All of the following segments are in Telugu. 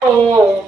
Oh.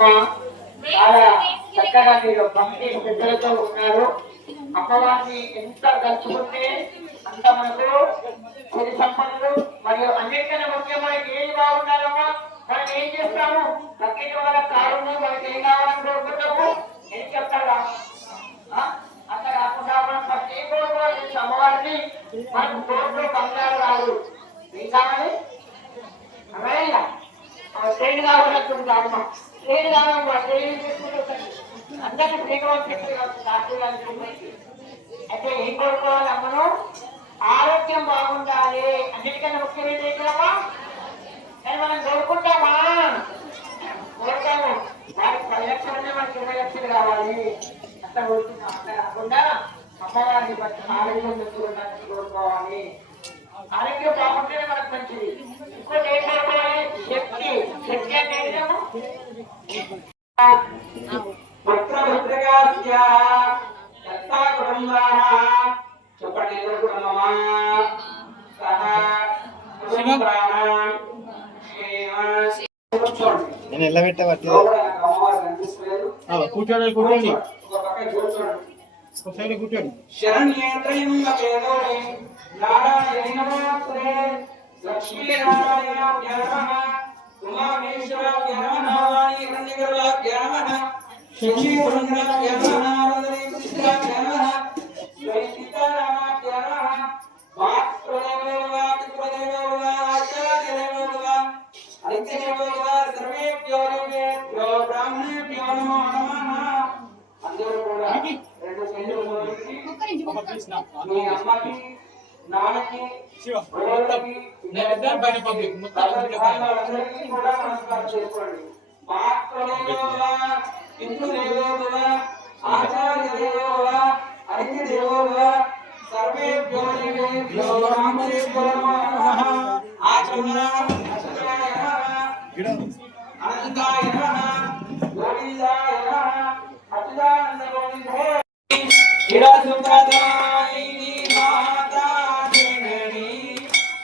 అమ్మ చాలా చక్కగా మీరు భక్తి శ్రద్ధలతో ఉన్నారు. అమ్మవారిని ఎంత తలుచుకుంటే అంత మనకు కొన్ని సంపదలు మరియు అన్నిటికన్నా ముఖ్యం మనకి ఏది బాగుండాలమ్మా మనం ఏం చేస్తాము? పక్కింటి వాళ్ళ కారును మనకి ఏం కావాలని కోరుకుంటాము? ఏం చెప్తారా? ఆ? కాకుండా మనం ఫస్ట్ ఏం కోరుకోవాలి అమ్మవారిని? మనకు కోరుకో బంగారు రాదు. ఏం కావాలి? అమ్మయ్య ట్రైన్ కావాలనుకుంటుంది కాదమ్మ ట్రైన్ కావాలమ్మా ట్రైన్ చేసుకుంటే అందరినీ ఫ్రీగా వచ్చేసి అయితే ఏం కోరుకోవాలి అమ్మను? ఆరోగ్యం బాగుండాలి. అన్నిటికన్నా ముఖ్యమైన ఏంటమ్మా కానీ మనం కోరుకుంటామా? కోరుతాము. వారికి పది లక్షలు ఉంటే మనకి ఇరవై లక్షలు కావాలి. అట్లా కోరుకుంటాం. అట్లా కాకుండా అమ్మవారిని బట్టి ఆరోగ్యం పెట్టుకోవడానికి కోరుకోవాలి. ఆరోగ్యం బాగుంటేనే మనకు మంచిది. ఇంకోటి ఏం కోరుకోవాలి శక్తి. శక్తి అంటే నేను ఎలా పెట్టబట్టి కూర్చోండి కూర్చోండి. ఒక పక్క కూర్చోండి. సైడ్ కూర్చోండి శరణ్యేంద్రయం వేదోని నారాయణ నమస్తే లక్ష్మీనారాయణ నమః ఉమామేశ్వరాయ నమః వాణి హిరణ్యగర్భాయ నమః శశి పురంధరాయ నమః రుద్రే కృష్ణాయ నమః శ్రీ సీతారామాయ నమః వాక్ప్రదేవో వాక్ప్రదేవో ఆచార్యదేవో వా అనిత్యదేవో వా సర్వేభ్యో దేవేభ్యో బ్రాహ్మణేభ్యో నమో నమః అందరూ కూడా రెండు చేతులు జోడించి మీ అమ్మకి నాన్నకి వదినకి, నేను ఇద్దరు బయట పంపి మొత్తం కూడా సర్వేభ్యో దేవేభ్యో నమః. అనంతాయ. గోవిందాయ. అచ్యుతానంద గోవిందే.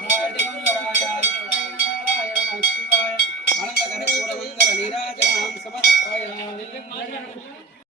Hare